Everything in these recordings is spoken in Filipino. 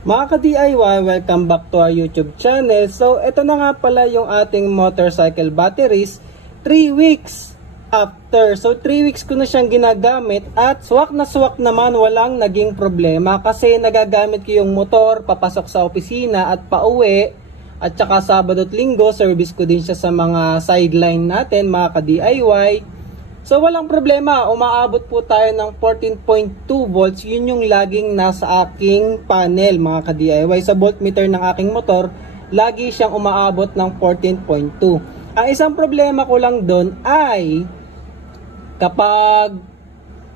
Mga ka-DIY, welcome back to our YouTube channel. So, ito na nga pala yung ating motorcycle batteries 3 weeks after. So, 3 weeks ko na siyang ginagamit at swak na swak naman, walang naging problema kasi nagagamit ko yung motor papasok sa opisina at pauwi. At saka Sabado at Linggo, service ko din siya sa mga sideline natin, mga ka-DIY. So walang problema, umaabot po tayo ng 14.2 volts, yun yung laging nasa aking panel mga ka-DIY. Sa voltmeter ng aking motor, lagi siyang umaabot ng 14.2. Ang isang problema ko lang doon ay kapag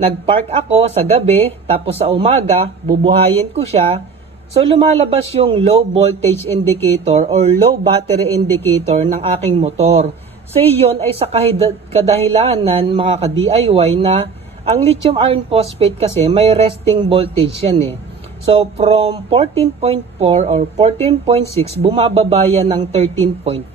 nagpark ako sa gabi, tapos sa umaga, bubuhayin ko siya, so lumalabas yung low voltage indicator or low battery indicator ng aking motor. So yun ay sa kadahilanan mga ka-DIY na ang lithium iron phosphate kasi may resting voltage yan eh. So from 14.4 or 14.6 bumababa yan ng 13.4.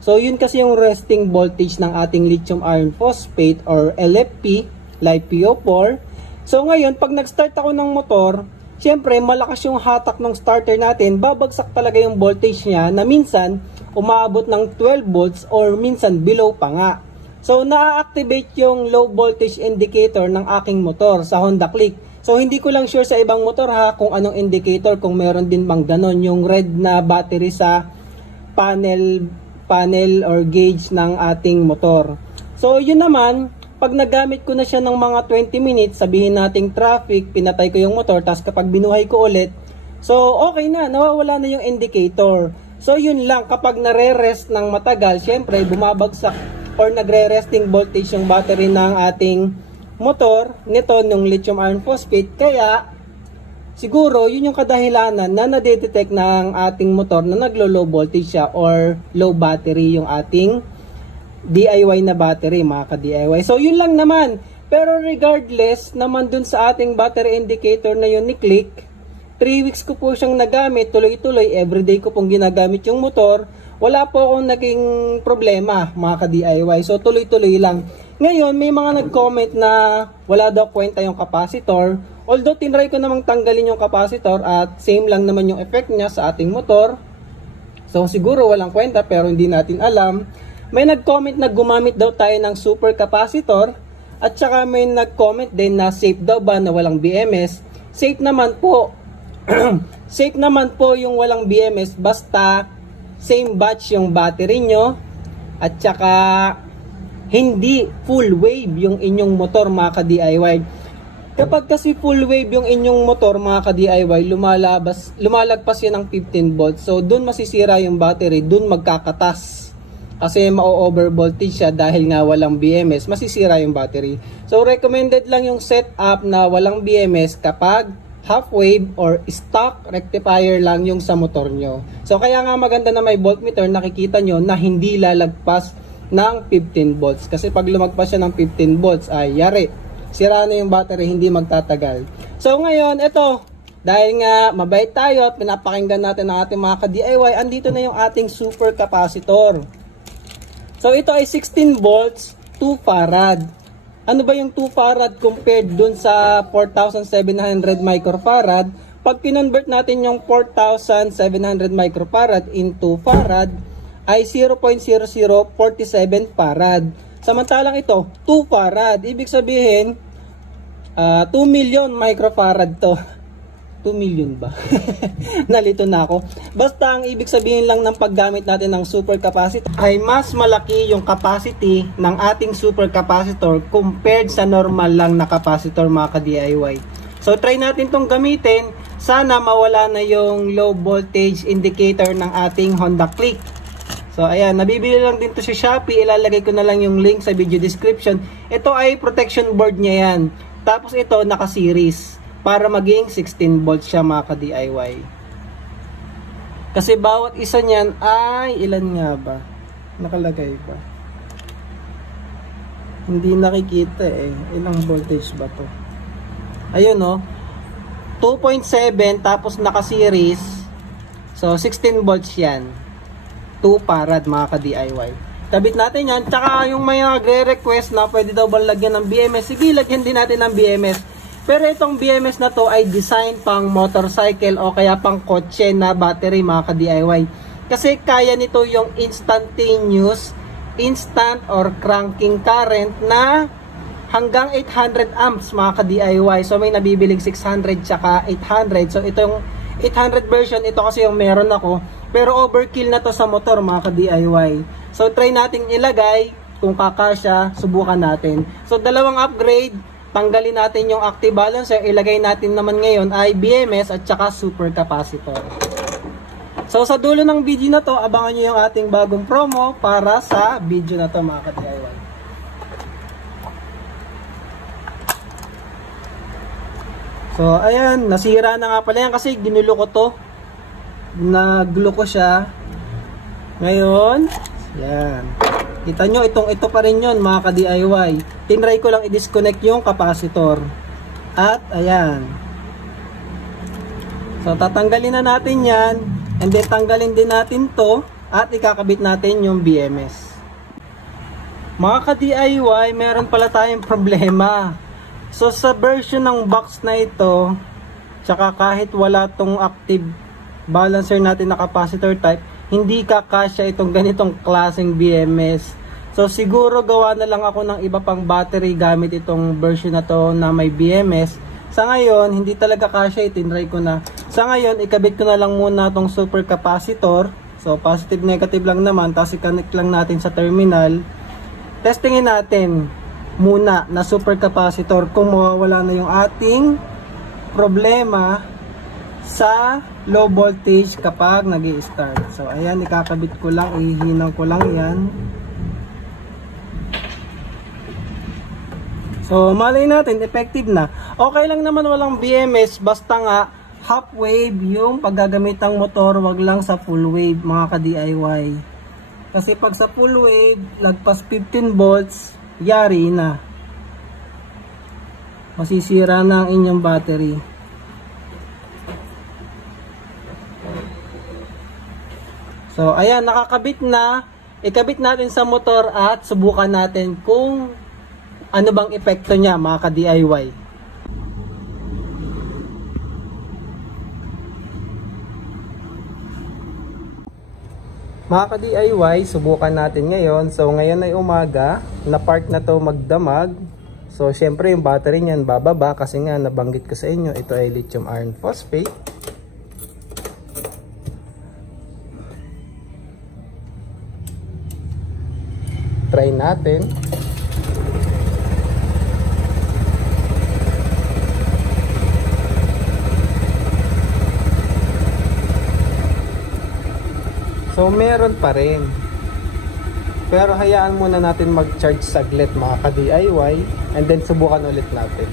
So yun kasi yung resting voltage ng ating lithium iron phosphate or LFP, LiPo4. So ngayon pag nag-start ako ng motor, syempre malakas yung hatak ng starter natin, babagsak talaga yung voltage niya na minsan umaabot ng 12 volts or minsan below pa nga. So na-activate yung low voltage indicator ng aking motor sa Honda Click. So hindi ko lang sure sa ibang motor ha kung anong indicator, kung meron din bang ganon yung red na battery sa panel or gauge ng ating motor. So yun naman, pag nagamit ko na siya ng mga 20 minutes, sabihin nating traffic, pinatay ko yung motor, tapos kapag binuhay ko ulit, so okay na, nawawala na yung indicator. So yun lang, kapag nare-rest ng matagal, syempre bumabagsak or nagre-resting voltage yung battery ng ating motor, nito nung lithium iron phosphate, kaya siguro yun yung kadahilanan na nadetect ng ating motor na naglo-low voltage siya or low battery yung ating DIY na battery mga ka-DIY. So yun lang naman. Pero regardless naman dun sa ating battery indicator na yun ni Click, 3 weeks ko po siyang nagamit, tuloy-tuloy, everyday ko pong ginagamit yung motor, wala po akong naging problema mga ka-DIY. So tuloy-tuloy lang. Ngayon may mga nag-comment na wala daw kwenta yung capacitor. Although tinry ko namang tanggalin yung capacitor at same lang naman yung effect niya sa ating motor. So siguro walang kwenta pero hindi natin alam. May nag-comment na gumamit daw tayo ng super capacitor at saka may nag-comment din na safe daw ba na walang BMS. Safe naman po. Safe naman po yung walang BMS basta same batch yung battery nyo at saka hindi full wave yung inyong motor mga ka-DIY. Kapag kasi full wave yung inyong motor mga ka-DIY, lumalagpas yan ng 15 volts. So dun masisira yung battery, dun magkakatas. Kasi ma-over voltage siya dahil nga walang BMS, masisira yung battery. So recommended lang yung setup na walang BMS kapag half wave or stock rectifier lang yung sa motor nyo. So kaya nga maganda na may voltmeter, nakikita nyo na hindi lalagpas ng 15 volts. Kasi pag lumagpas siya ng 15 volts ay yari, sira na yung battery, hindi magtatagal. So ngayon, ito, dahil nga mabait tayo at pinapakinggan natin ang ating mga ka-DIY, andito na yung ating super capacitor. So ito ay 16 volts, 2 farad. Ano ba yung 2 farad compared dun sa 4,700 microfarad? Pag kinonvert natin yung 4,700 microfarad into farad, ay 0.0047 farad. Samantalang ito, 2 farad. Ibig sabihin, 2 million microfarad to. 2 million ba? Nalito na ako. Basta ang ibig sabihin lang ng paggamit natin ng super capacitor ay mas malaki yung capacity ng ating super capacitor compared sa normal lang na capacitor mga ka-DIY. So try natin tong gamitin. Sana mawala na yung low voltage indicator ng ating Honda Click. So ayan, nabibili lang din to sa Shopee. Ilalagay ko na lang yung link sa video description. Ito ay protection board niya yan. Tapos ito naka-series para maging 16 volts siya mga ka-DIY. Kasi bawat isa niyan ay ilan nga ba? Nakalagay ba? Hindi nakikita eh. Ilang voltage ba to? Ayun no. 2.7 tapos naka-series. So 16 volts yan. 2 farad mga ka-DIY. Kabit natin yan. Tsaka yung may nagre-request na pwede daw ba lagyan ng BMS. Sige, lagyan din natin ng BMS. Pero itong BMS na to ay design pang motorcycle o kaya pang kotse na battery mga ka-DIY. Kasi kaya nito yung instantaneous, instant or cranking current na hanggang 800 amps mga ka-DIY. So may nabibiling 600 tsaka 800. So itong 800 version, ito kasi yung meron ako. Pero overkill na to sa motor mga ka-DIY. So try nating ilagay kung kakasya, subukan natin. So dalawang upgrade, tanggalin natin yung active balancer, ilagay natin naman ngayon ay BMS at saka super capacitor. So sa dulo ng video na to, abangan nyo yung ating bagong promo para sa video na to mga ka-DIY. So ayan, nasira na nga pala yan kasi ginulo ko to. Naglulo ko siya. Ngayon, yan. Kita nyo, ito pa rin yun mga ka-DIY. Tinry ko lang i-disconnect yung capacitor. At ayan. So tatanggalin na natin yan. And then tanggalin din natin to. At ikakabit natin yung BMS. Mga ka-DIY, meron pala tayong problema. So sa version ng box na ito, tsaka kahit wala tong active balancer natin na capacitor type, hindi kakasya itong ganitong klaseng BMS. So siguro gawa na lang ako ng iba pang battery gamit itong version na to na may BMS. Sa ngayon, hindi talaga kasya, itinry ko na. Sa ngayon, ikabit ko na lang muna itong super capacitor. So positive negative lang naman, tapos i-connect lang natin sa terminal. Testingin natin muna na super capacitor kung mawawala na yung ating problema sa low voltage kapag nag-i-start. So ayan, ikakabit ko lang, ihinang ko lang yan. So malay natin, effective na. Okay lang naman walang BMS, basta nga half wave yung paggagamit ng motor, wag lang sa full wave mga ka-DIY. Kasi pag sa full wave, lagpas 15 volts, yari na. Masisira na ang inyong battery. So ayan, nakakabit na. Ikabit natin sa motor at subukan natin kung ano bang epekto niya mga ka-DIY. Mga ka-DIY, subukan natin ngayon. So ngayon ay umaga, na-park na to magdamag. So syempre yung battery niyan bababa kasi nga nabanggit ko sa inyo, ito ay lithium iron phosphate. Try natin. So meron pa rin. Pero hayaan muna natin mag-charge saglit mga ka-DIY and then subukan ulit natin.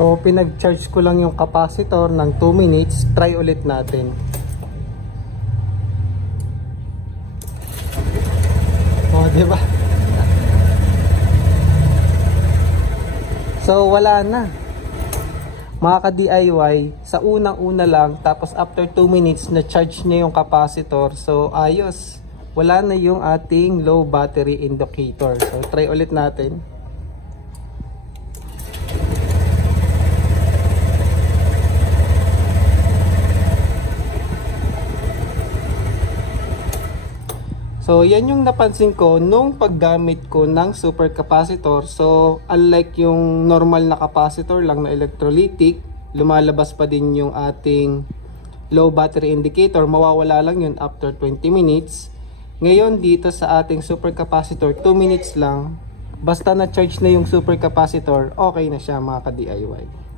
So pinag-charge ko lang yung capacitor ng 2 minutes. Try ulit natin. Oh, di ba? So wala na. Mga ka-DIY, sa unang-una lang, tapos after 2 minutes na charge na yung capacitor. So ayos. Wala na yung ating low battery indicator. So try ulit natin. So yan yung napansin ko nung paggamit ko ng super capacitor. So unlike yung normal na capacitor lang na electrolytic, lumalabas pa din yung ating low battery indicator. Mawawala lang yun after 20 minutes. Ngayon dito sa ating super capacitor, 2 minutes lang. Basta na charge na yung super capacitor, okay na siya mga ka-DIY.